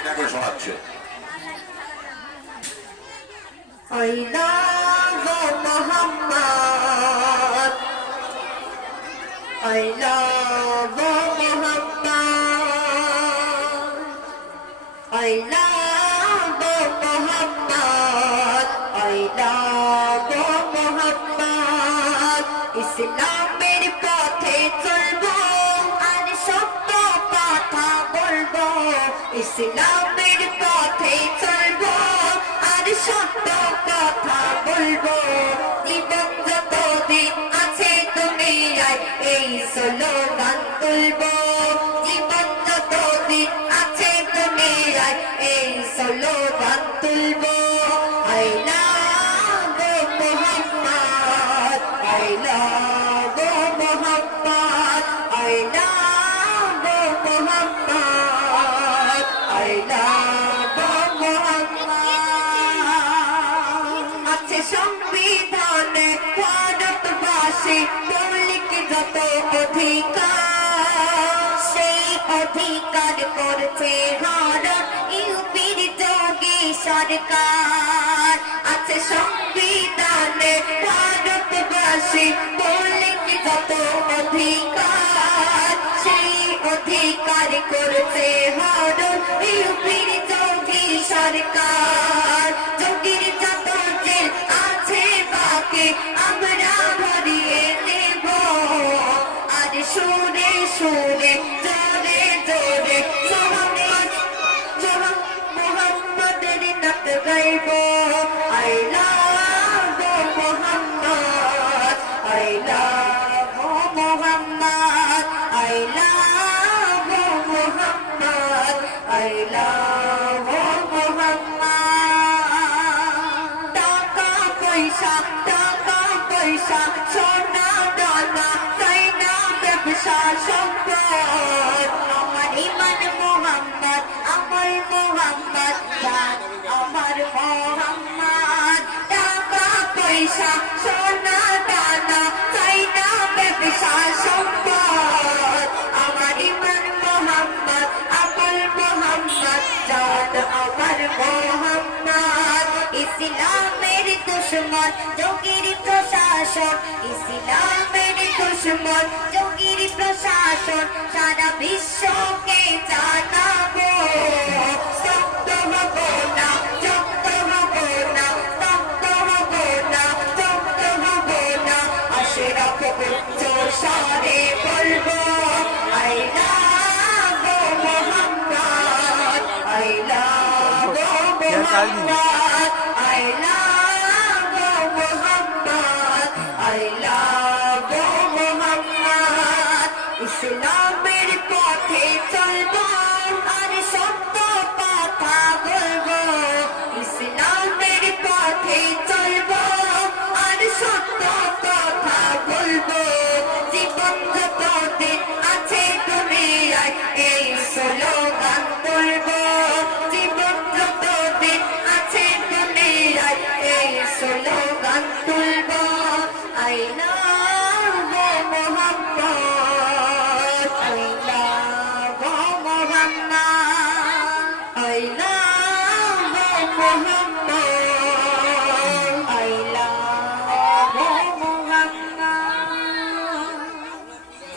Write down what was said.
এটা করে শোনাচ্ছে I love Muhammad. I ইসলামের পথে চলবো আর সত্য কথা বলব। জীবন আছে তুমি এই স্লোগান তুলবো। ভারতবাসী মৌলিক যত অধিকার, সেই অধিকার করছে ভারত ইউপির যোগী সরকার আছে সংবিধানে, ভারতবাসী মৌলিক যত অধিকার, সেই অধিকার করছে ভারত ইউপির আমার মোহাম্মদ। টাকা পয়সা দুশ্মন যোগীর প্রশাসন ইসলামের দুশ্মন যোগীর প্রশাসন সারা বিশ্বকে জানাব। শক্ত হব না শক্ত হব না শক্ত হব না শক্ত হব না। আসে রাখো উচ্চ স্বরে বলব I love Mohammad I love Mohammad I love one, three.